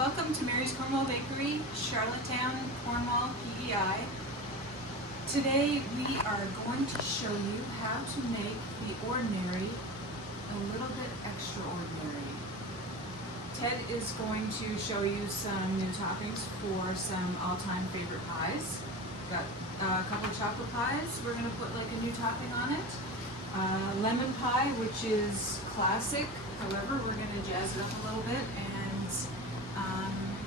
Welcome to Mary's Cornwall Bakery, Charlottetown, Cornwall, PEI. Today we are going to show you how to make the ordinary a little bit extraordinary. Ted is going to show you some new toppings for some all-time favorite pies. Got a couple of chocolate pies. We're going to put like a new topping on it. Lemon pie, which is classic. However, we're going to jazz it up a little bit, and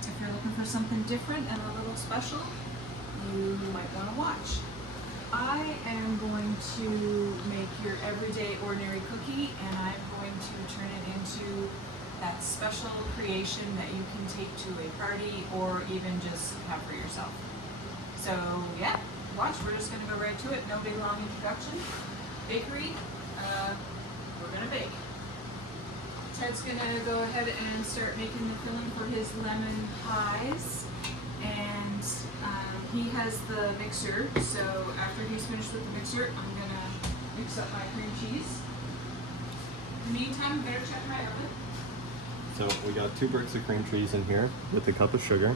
if you're looking for something different and a little special, you might want to watch. I am going to make your everyday ordinary cookie, and I'm going to turn it into that special creation that you can take to a party or even just have for yourself. So yeah, watch. We're just going to go right to it. No big long introduction. Bakery, we're going to bake. Ted's going to go ahead and start making the filling for his lemon pies, and he has the mixer, so after he's finished with the mixer, I'm going to mix up my cream cheese. In the meantime, I better check my oven. So we got 2 bricks of cream cheese in here with a cup of sugar.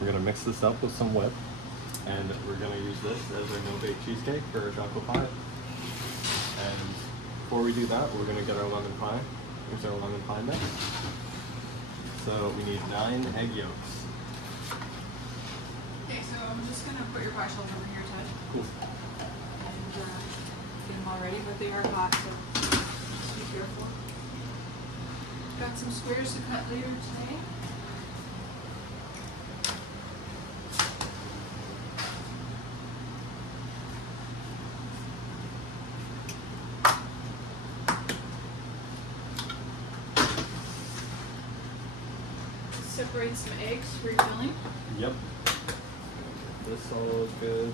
We're going to mix this up with some whip, and we're going to use this as our no-bake cheesecake for our chocolate pie. And before we do that, we're going to get our lemon pie. Here's our lemon pie mix. So we need 9 egg yolks. Okay, so I'm just going to put your pie shells over here, Ted. Cool. And get them all ready, but they are hot, so just be careful. Got some squares to cut later today. Separate some eggs for your filling. Yep. This all looks good.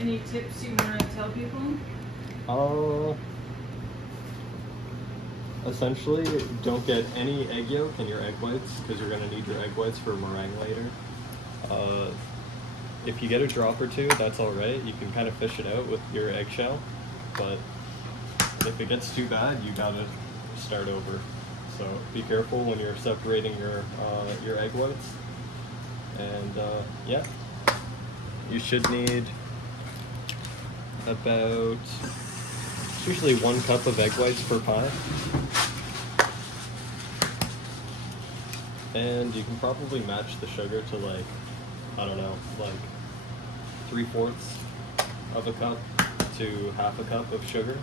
Any tips you want to tell people? Essentially, don't get any egg yolk in your egg whites because you're going to need your egg whites for meringue later. If you get a drop or two, that's alright. You can kind of fish it out with your eggshell, but if it gets too bad, you gotta start over. So be careful when you're separating your egg whites. And yeah, you should need about, it's usually 1 cup of egg whites per pie. And you can probably match the sugar to like, I don't know, like 3/4 of a cup to half a cup of sugar.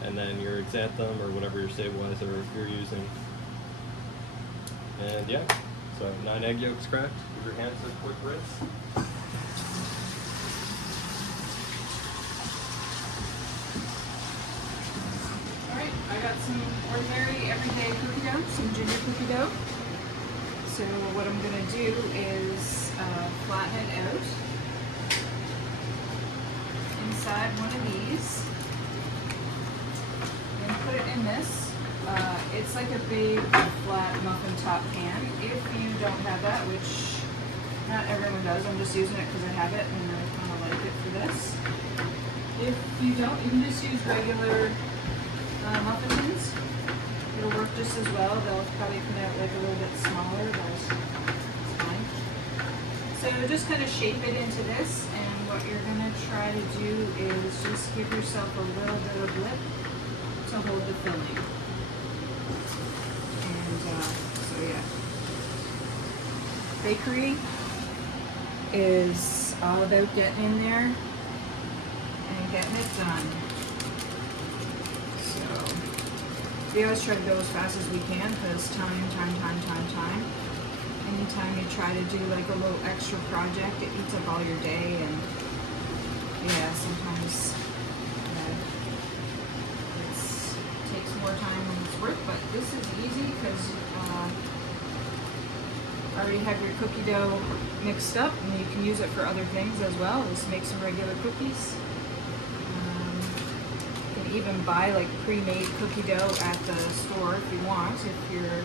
And then your xanthan or whatever your stabilizer you're using. And yeah, so 9 egg yolks cracked. Give your hands a quick rinse. Alright, I got some ordinary everyday cookie dough, some ginger cookie dough. So what I'm going to do is flatten it out inside one of these. Put it in this. It's like a big flat muffin top pan. If you don't have that, which not everyone does, I'm just using it because I have it and I kind of like it for this. If you don't, you can just use regular muffin tins. It'll work just as well. They'll probably come out like a little bit smaller, but it's fine. So just kind of shape it into this, and what you're going to try to do is just give yourself a little bit of lip to hold the filling. And so yeah, bakery is all about getting in there and getting it done. So we always try to go as fast as we can because time. Anytime you try to do like a little extra project, it eats up all your day, and yeah, sometimes takes more time than it's worth, but this is easy because already have your cookie dough mixed up, and you can use it for other things as well. Just make some regular cookies. You can even buy like pre-made cookie dough at the store if you want, if you're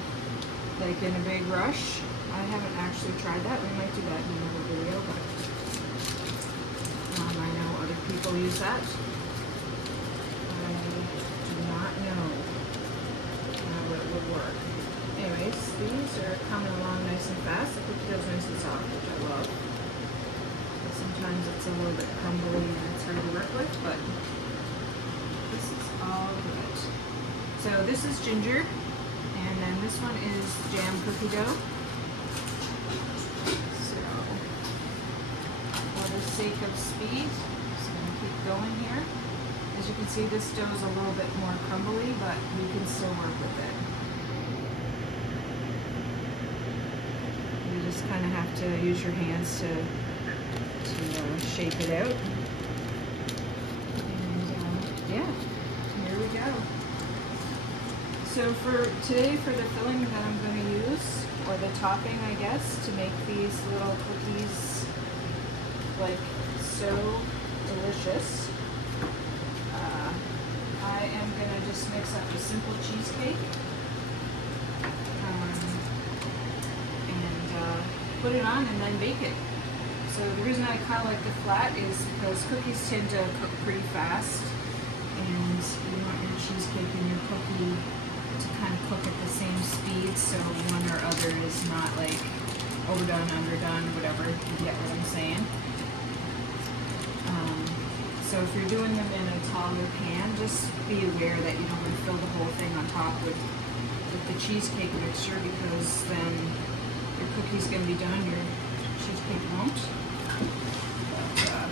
like in a big rush. I haven't actually tried that. We might do that in another video, but I know other people use that. I do not know cookies are coming along nice and fast. The cookie dough's nice and soft, which I love. Sometimes it's a little bit crumbly and it's hard to work with, but this is all good. So this is ginger, and then this one is jam cookie dough. So for the sake of speed, I'm just going to keep going here. As you can see, this dough is a little bit more crumbly, but you can still work with it. You just kind of have to use your hands to shape it out. And yeah, here we go. So for today, for the filling that I'm going to use, or the topping, I guess, to make these little cookies like so delicious, I am going to just mix up a simple cheesecake and put it on and then bake it. So the reason I kind of like the flat is because cookies tend to cook pretty fast, and you want your cheesecake and your cookie to kind of cook at the same speed, so one or other is not like overdone, underdone, whatever. You get what I'm saying? So if you're doing them in a taller pan, just be aware that you don't want to fill the whole thing on top with the cheesecake mixture, because then your cookie's going to be done, your cheesecake won't. But,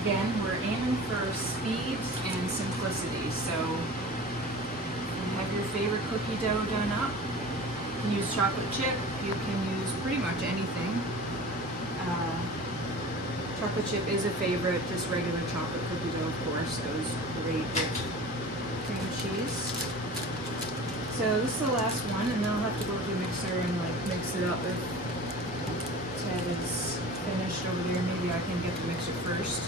again, we're aiming for speed and simplicity. So you have your favorite cookie dough done up. You can use chocolate chip. You can use pretty much anything. Chocolate chip is a favorite. Just regular chocolate cookie dough, of course, goes great with cream cheese. So this is the last one, and then I'll have to go to the mixer and like mix it up if Ted is finished over there. Maybe I can get the mixer first.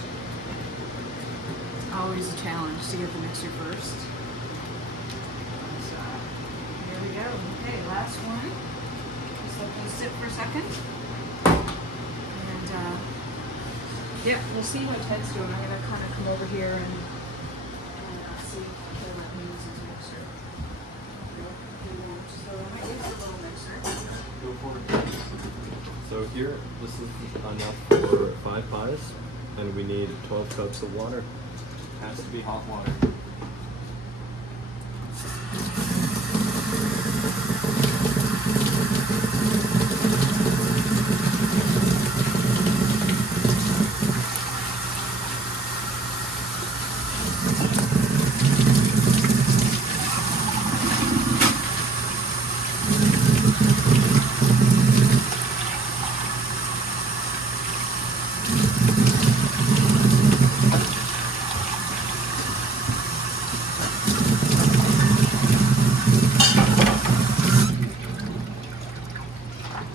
It's always a challenge to get the mixer first. So here we go. Okay, last one. Just let those sit for a second. And yeah, we'll see what Ted's doing. I'm gonna kind of come over here and see if he'll let me use his mixer. So I might use a little mixer. Go for it. So here, this is enough for 5 pies, and we need 12 cups of water. It has to be hot water.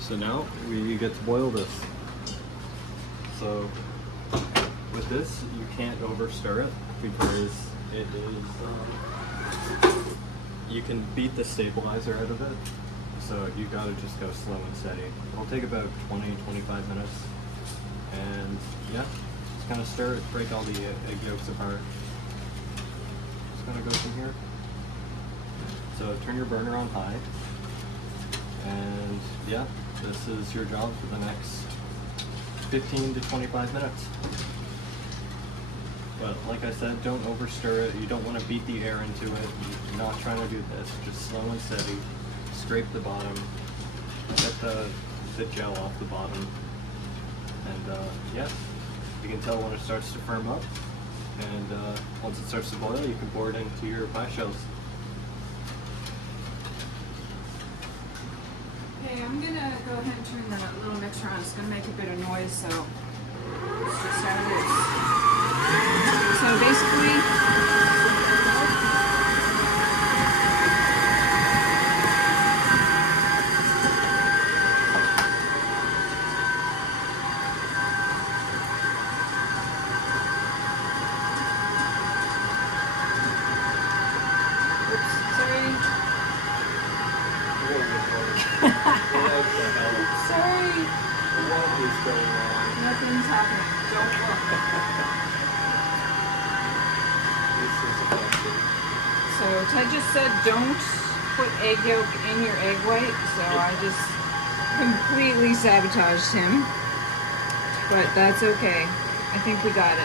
So now we get to boil this. So with this, you can't over stir it because it is, you can beat the stabilizer out of it. So you gotta just go slow and steady. It'll take about 20-25 minutes. And yeah, just kind of stir it, break all the egg yolks apart. Just gonna go from here. So turn your burner on high. And yeah, this is your job for the next 15 to 25 minutes. But like I said, don't over stir it. You don't want to beat the air into it. You're not trying to do this. Just slow and steady. Scrape the bottom. Get the gel off the bottom. And yeah, you can tell when it starts to firm up. And once it starts to boil, you can pour it into your pie shells. Okay, I'm gonna go ahead and turn the little mixer on. It's gonna make a bit of noise, so let's just start this. So basically, sorry. What is going on? Nothing's happening. Don't look. This is a blessing. So Ted just said don't put egg yolk in your egg white, so I just completely sabotaged him. But that's okay. I think we got it.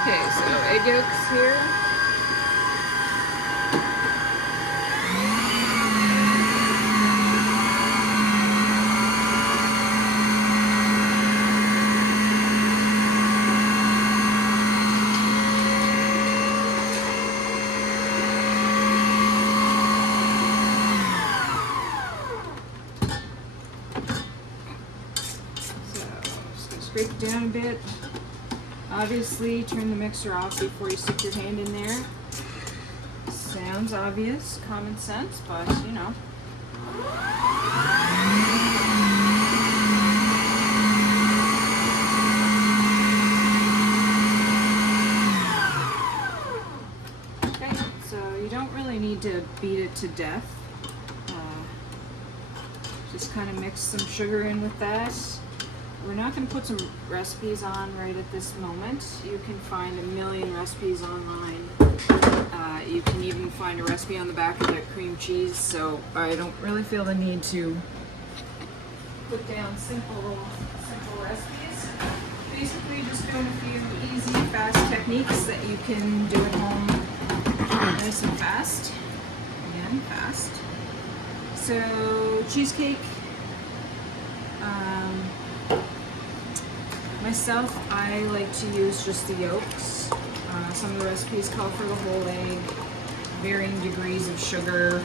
Okay, so egg yolks here. Scrape it down a bit. Obviously, turn the mixer off before you stick your hand in there. Sounds obvious, common sense, but you know. Okay, so you don't really need to beat it to death. Just kind of mix some sugar in with that. We're not going to put some recipes on right at this moment. You can find a million recipes online. You can even find a recipe on the back of that cream cheese, so I don't really feel the need to put down simple recipes. Basically just doing a few easy, fast techniques that you can do at home nice and fast. Again, fast. So, cheesecake. Myself, I like to use just the yolks. Some of the recipes call for the whole egg, varying degrees of sugar,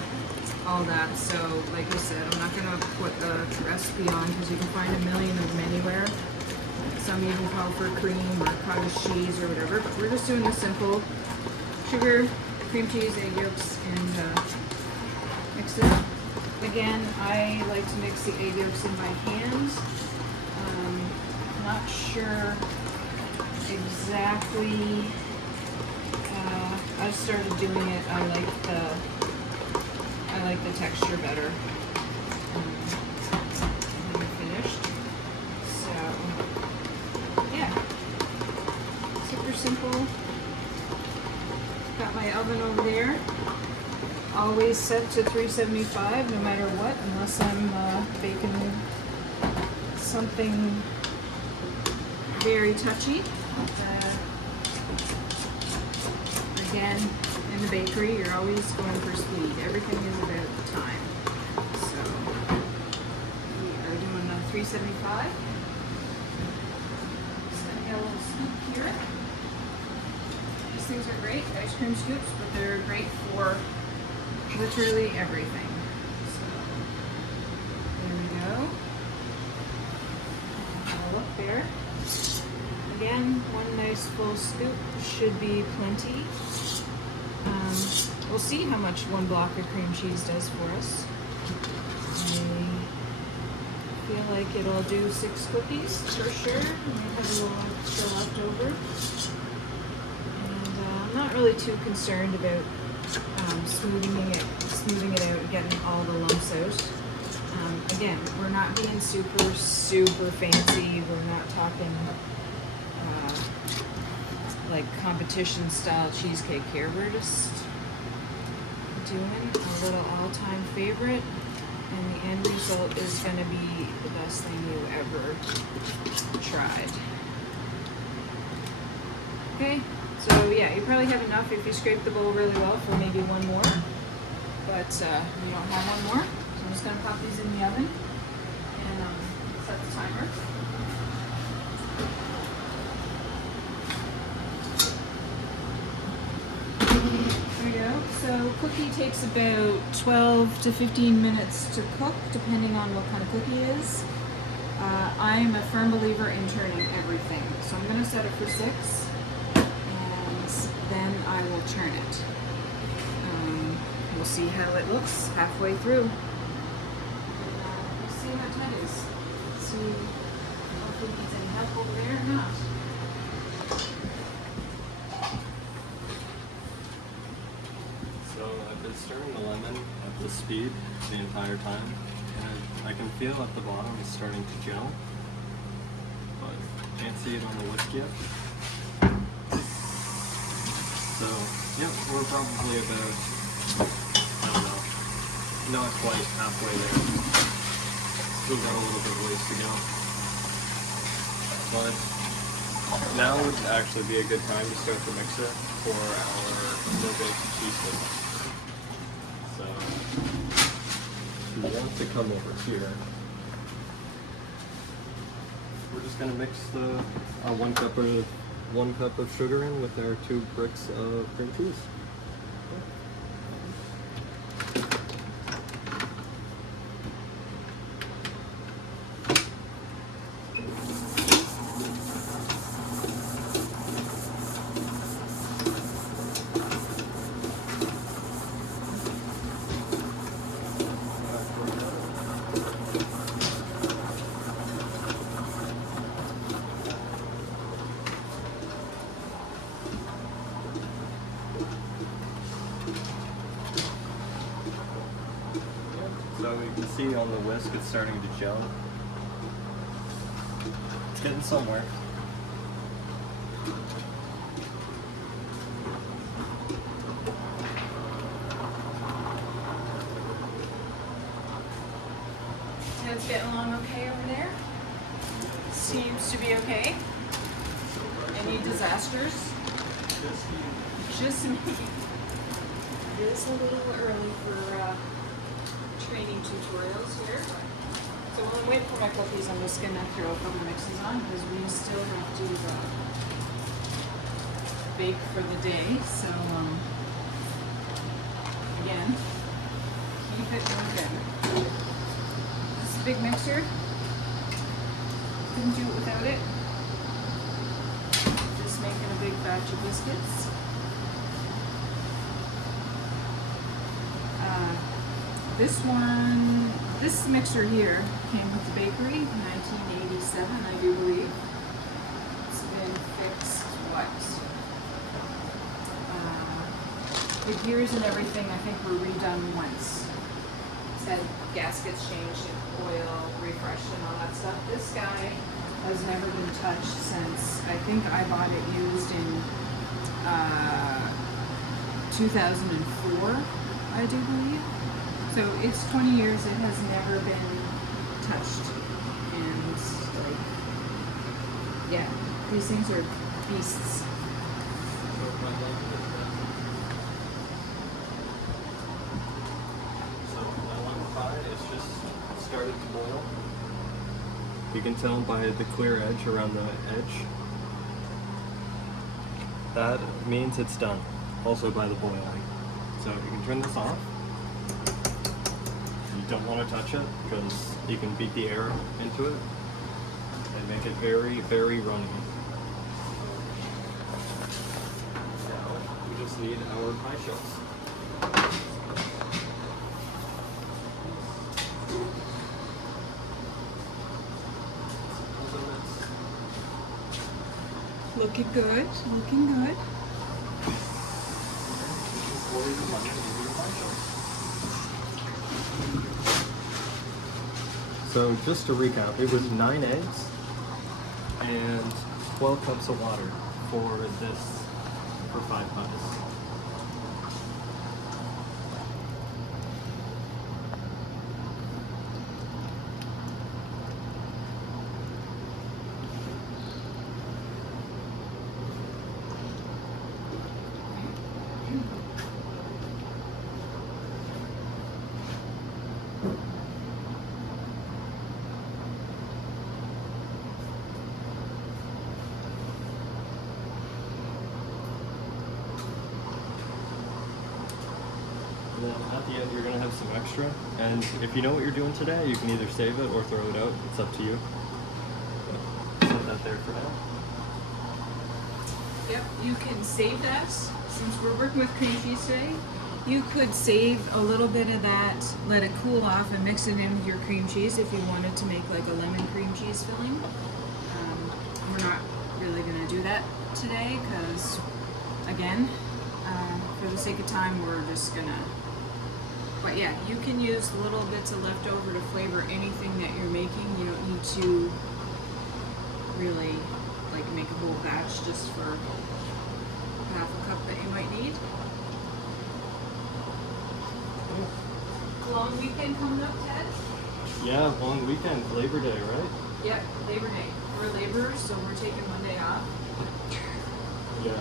all that. So, like I said, I'm not going to put a recipe on because you can find a million of them anywhere. Some even call for cream or cottage cheese or whatever, but we're just doing the simple sugar, cream cheese, egg yolks, and mix it up. Again, I like to mix the egg yolks in my hand. Not sure exactly. I've started doing it. I like the texture better. I'm finished. So yeah, super simple. Got my oven over there. Always set to 375, no matter what, unless I'm baking something very touchy. Again, in the bakery, you're always going for speed. Everything is about the time. So we are doing 375. Just gonna get a little scoop here. These things are great, ice cream scoops, but they're great for literally everything. So there we go. All up there. Again, one nice full scoop should be plenty. We'll see how much one block of cream cheese does for us. I feel like it'll do 6 cookies for sure. We might have a little extra left over. And I'm not really too concerned about smoothing it out and getting all the lumps out. Again, we're not being super fancy. We're not talking like competition style cheesecake here. We're just doing a little all-time favorite, and the end result is going to be the best thing you ever tried. Okay, so yeah, you probably have enough if you scrape the bowl really well for maybe one more, but you don't have one more, so I'm just going to pop these in the oven and set the timer. There we go. So cookie takes about 12 to 15 minutes to cook, depending on what kind of cookie it is. I'm a firm believer in turning everything. So I'm going to set it for 6, and then I will turn it. We'll see how it looks halfway through. We'll see how tight it is. See if it needs any help over there or not. I've been stirring the lemon at this speed the entire time, and I can feel at the bottom it's starting to gel. but can't see it on the list yet. So, yeah, we're probably about, I don't know, not quite halfway there. Still got a little bit of ways to go. But now would actually be a good time to start the mixer for our no-bake cheesecake. So, if you want to come over here, we're just gonna mix the 1 cup of sugar in with our 2 bricks of cream cheese. So you can see on the whisk it's starting to gel. It's getting somewhere. Ted's getting along okay over there. Seems to be okay. Any disasters? Just me. It is a little early for training tutorials here. So while I'm waiting for my cookies, I'm just gonna throw a couple mixes on because we still have to bake for the day. So again, keep it moving. This is a big mixer. Couldn't do it without it. Just making a big batch of biscuits. This mixer here came with the bakery in 1987, I do believe. It's been fixed, the gears and everything I think were redone once. It's had gaskets changed and oil refreshed and all that stuff. This guy has never been touched since, I think I bought it used in 2004, I do believe. So it's 20 years, it has never been touched. And like, yeah, these things are beasts. So my lemon pie is just started to boil. You can tell by the clear edge around the edge. That means it's done. Also by the boiling. So you can turn this off. You don't want to touch it because you can beat the air into it and make it very, very runny. Now we just need our pie shells. Looking good, looking good. So just to recap, it was 9 eggs and 12 cups of water for 5 pies. And then at the end you're going to have some extra, and if you know what you're doing today, you can either save it or throw it out. It's up to you. But set that there for now. Yep, you can save that. Since we're working with cream cheese today, you could save a little bit of that, let it cool off, and mix it in with your cream cheese if you wanted to make like a lemon cream cheese filling. We're not really going to do that today because, again, for the sake of time, we're just going to... But yeah, you can use little bits of leftover to flavor anything that you're making. You don't need to really like make a whole batch just for half a cup that you might need. Long weekend coming up, Ted? Yeah, long weekend, Labor Day, right? Yep, Labor Day. We're laborers, so we're taking Monday off. Yeah.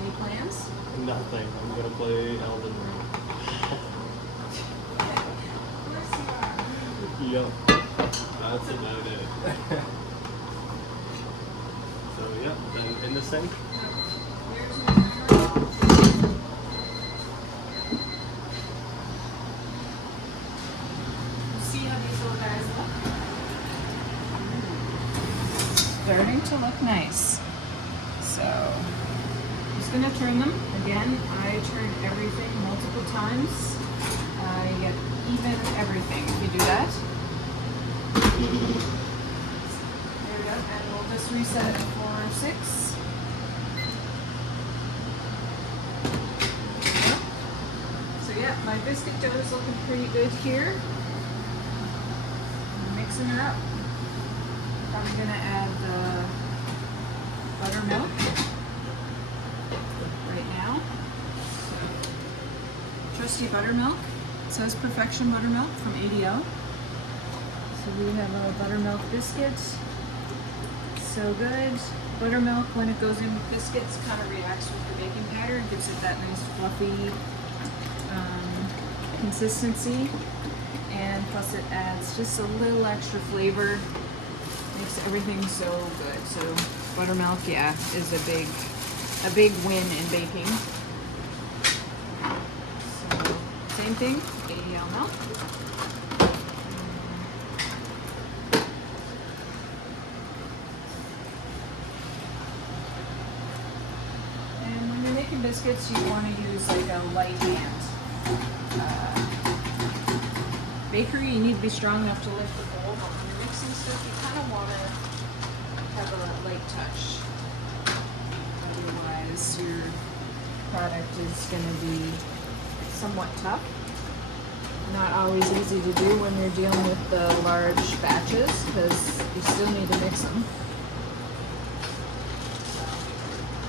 Any plans? Nothing. I'm gonna play Elden Ring. Of course you are. Yep. That's about it. So yeah, then in the sink. Here's my camera. See how these little guys look? Starting to look nice. So, I'm just gonna turn them. Again, I turn everything multiple times. You get even everything if you do that. There we go. And we'll just reset it for 6. So yeah, my biscuit dough is looking pretty good here. I'm mixing her up. Probably gonna add the buttermilk right now. Trusty buttermilk. It says Perfection Buttermilk from ADO. So we have a buttermilk biscuit. So good. Buttermilk, when it goes in with biscuits, kind of reacts with the baking powder and gives it that nice fluffy consistency. And plus it adds just a little extra flavor. Makes everything so good. So buttermilk, yeah, is a big win in baking. So same thing, ADL milk. And when you're making biscuits, you want to use like a light hand. Bakery, you need to be strong enough to lift the bowl, but when you're mixing stuff, you kind of want to have a light touch. Otherwise, your product is going to be somewhat tough. Not always easy to do when you're dealing with the large batches, because you still need to mix them. So,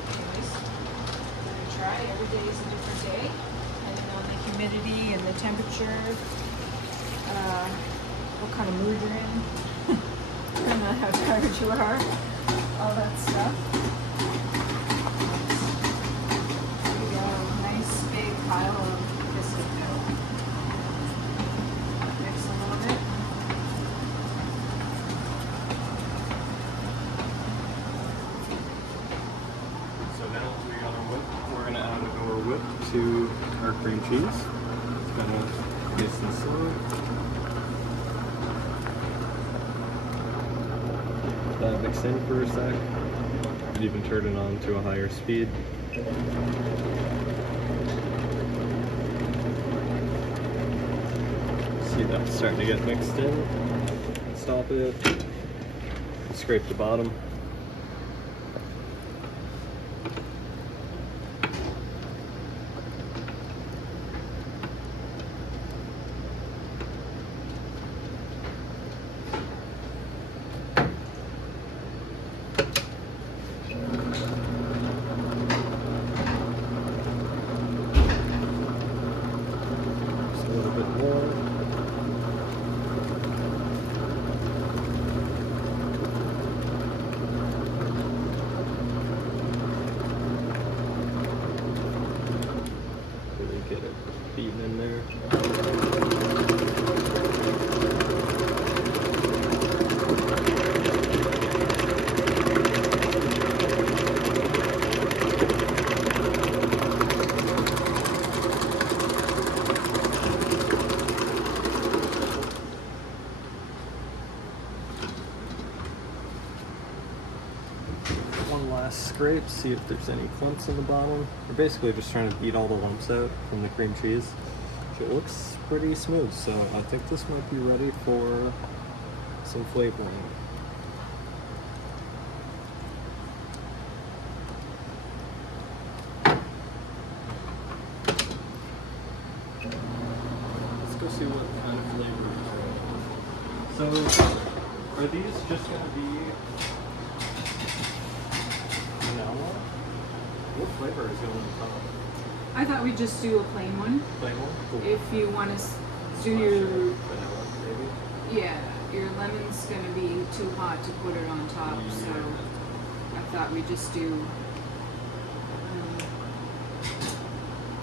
anyways, give it a try. Every day is a different day, depending on the humidity and the temperature. What kind of mood you're in, and how tired you are, all that stuff. There we go, nice big pile of biscuit dough. Mix a little bit. So now we got our whip. We're gonna add our whip to our cream cheese. It's kind of nice and slow. That mix in for a sec. And even turn it on to a higher speed. See that starting to get mixed in. Stop it. Scrape the bottom. Get it beaten in there. One last scrape, see if there's any clumps in the bottom. We're basically just trying to beat all the lumps out from the cream cheese. It looks pretty smooth, so I think this might be ready for some flavoring. Let's go see what kind of flavor it is. So Are these just going to be vanilla? What flavor is going on top? I thought we'd just do a plain one. Plain one? Cool. If you want to do Not your, sure. Vanilla, maybe? yeah, your lemon's going to be too hot to put it on top, so I thought we'd just do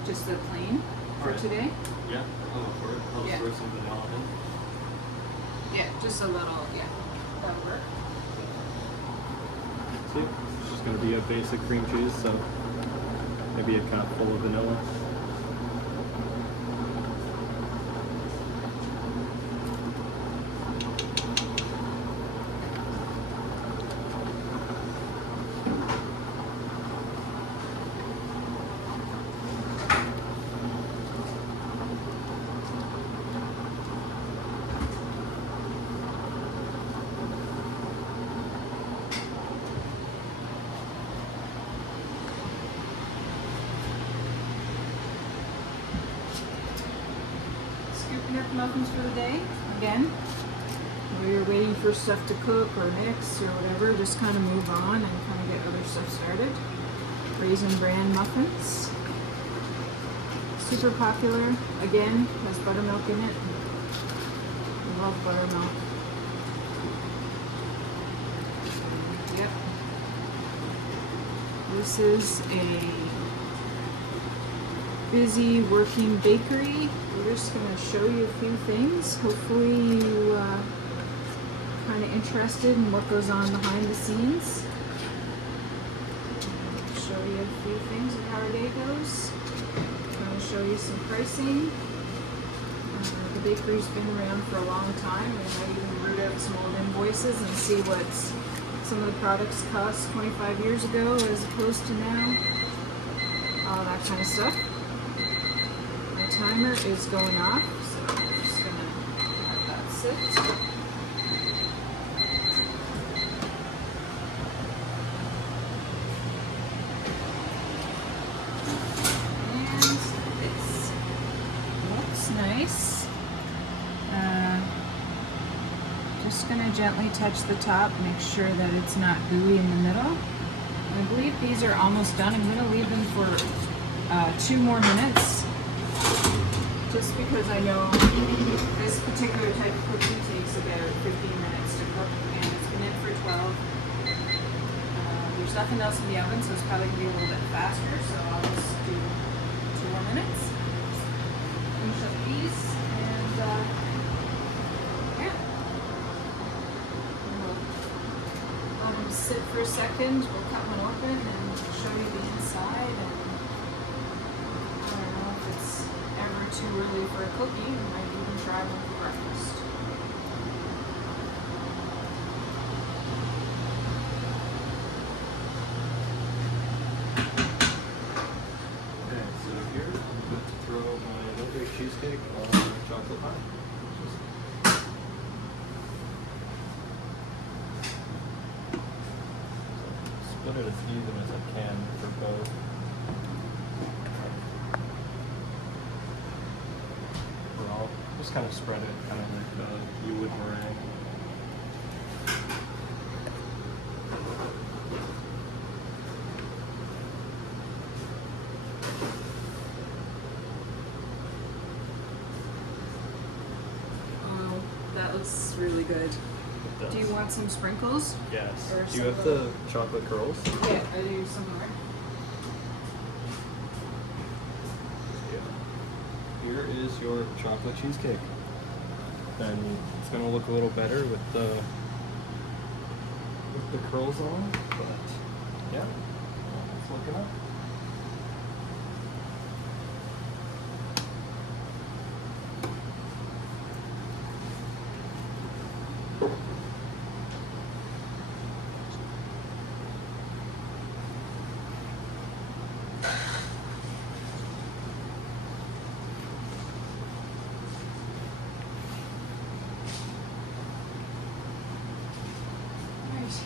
just the plain for Alright. today. Yeah, I'll Yeah. throw some vanilla in. Yeah, just a little, yeah, that'll work. See, it's just going to be a basic cream cheese, so maybe a cup full of vanilla. Scooping up muffins for the day. Again, while you're waiting for stuff to cook or mix or whatever, just kind of move on and kind of get other stuff started. Raisin bran muffins. Super popular. Again, has buttermilk in it. I love buttermilk. Yep. This is a busy working bakery. We're just going to show you a few things. Hopefully you kind of interested in what goes on behind the scenes. Show you a few things of how our day goes. I'm going to show you some pricing. The bakery's been around for a long time. We might even root out some old invoices and see what some of the products cost 25 years ago as opposed to now. All that kind of stuff. My timer is going off, so I'm just going to let that sit. Nice. Just going to gently touch the top, make sure that it's not gooey in the middle. I believe these are almost done. I'm going to leave them for 2 more minutes, just because I know this particular type of cookie takes about 15 minutes to cook, and it's been in for 12. There's nothing else in the oven, so it's probably going to be a little bit faster, so I'll just do 2 more minutes. Finish up these, and yeah. We'll let them sit for a second. We'll cut one open and show you the inside. And I don't know if it's ever too early for a cookie. We might even try one for breakfast. Okay, so here I'm going to throw my no-bake cheesecake on the chocolate pie. Split it as even as I can for both. Or I'll just kind of spread it, kind of like you would meringue. Oh, that looks really good. Do you want some sprinkles? Yes. Or Do you have some the chocolate curls? Yeah, I do somewhere. Yeah. Here is your chocolate cheesecake. And it's gonna look a little better with the curls on, but yeah, it's looking up.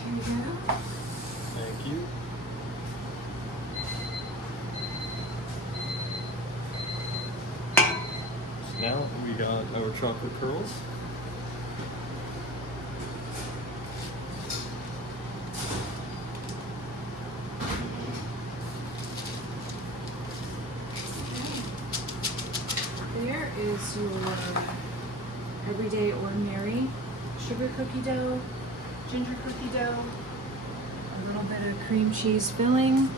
Here we go. Thank you. So now we got our chocolate curls. is your everyday ordinary sugar cookie dough, ginger cookie dough, a little bit of cream cheese filling,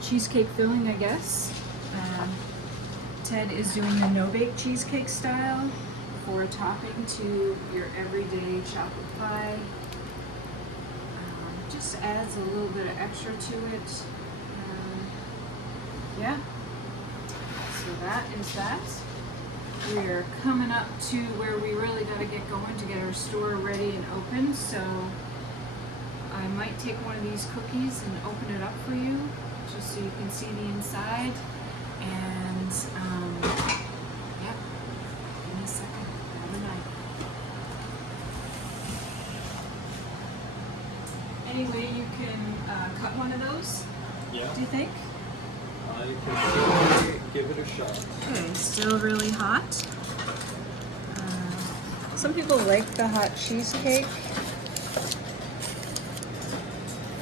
cheesecake filling, I guess. Ted is doing the no-bake cheesecake style for a topping to your everyday chocolate pie. Just adds a little bit of extra to it. Yeah. So that is that. We're coming up to where we really got to get going to get our store ready and open. So I might take one of these cookies and open it up for you, just so you can see the inside. And yeah, in a second, grab a knife. Any way you can cut one of those? Yeah. Do you think? I can give it a shot. Okay, still really hot. Some people like the hot cheesecake.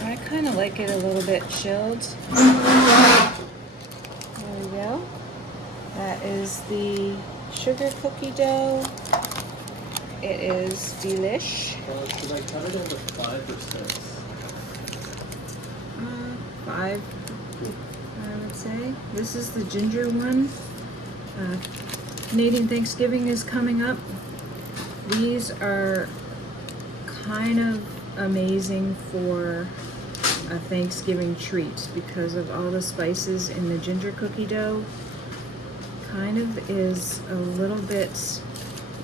I kind of like it a little bit chilled. There we go. That is the sugar cookie dough. It is delish. Should I cut it into 5 or 6? 5, I would say. This is the ginger one. Canadian Thanksgiving is coming up. These are kind of amazing for a Thanksgiving treat because of all the spices in the ginger cookie dough. Kind of is a little bit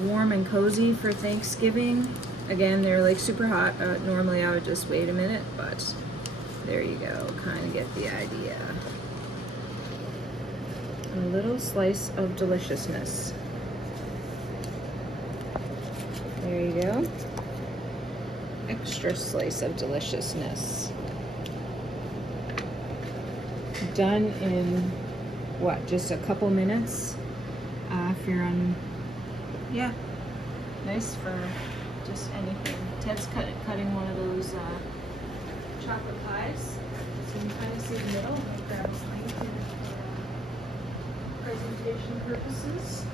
warm and cozy for Thanksgiving. Again, they're like super hot. Normally I would just wait a minute, but there you go. Kind of get the idea. A little slice of deliciousness. There you go. Extra slice of deliciousness. Done in what, just a couple minutes? If you're on, yeah, nice for just anything. Ted's cutting one of those chocolate pies, so you can kind of see the middle. Make that length for presentation purposes.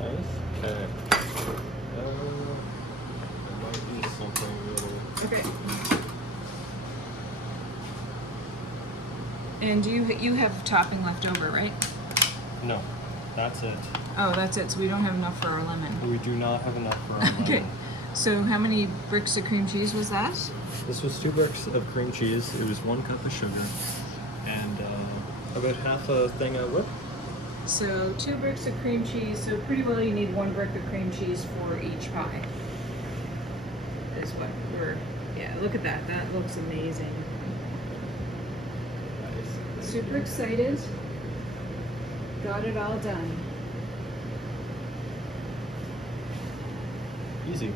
Nice. Okay. I might use something a little. Okay. And you have topping left over, right? No, that's it. Oh, that's it. So we don't have enough for our lemon. We do not have enough for our lemon. Okay. So how many bricks of cream cheese was that? This was 2 bricks of cream cheese. It was 1 cup of sugar, and about half a thing of whip. So 2 bricks of cream cheese. So pretty well you need 1 brick of cream cheese for each pie. Is what we're. Yeah. Look at that. That looks amazing. Super excited. Got it all done. Easy.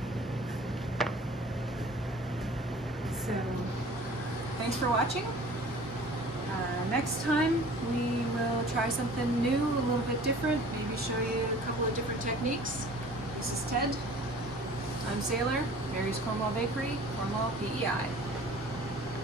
So, thanks for watching. Next time we will try something new, a little bit different, maybe show you a couple of different techniques. This is Ted. I'm Sailor, Mary's Cornwall Bakery, Cornwall, PEI.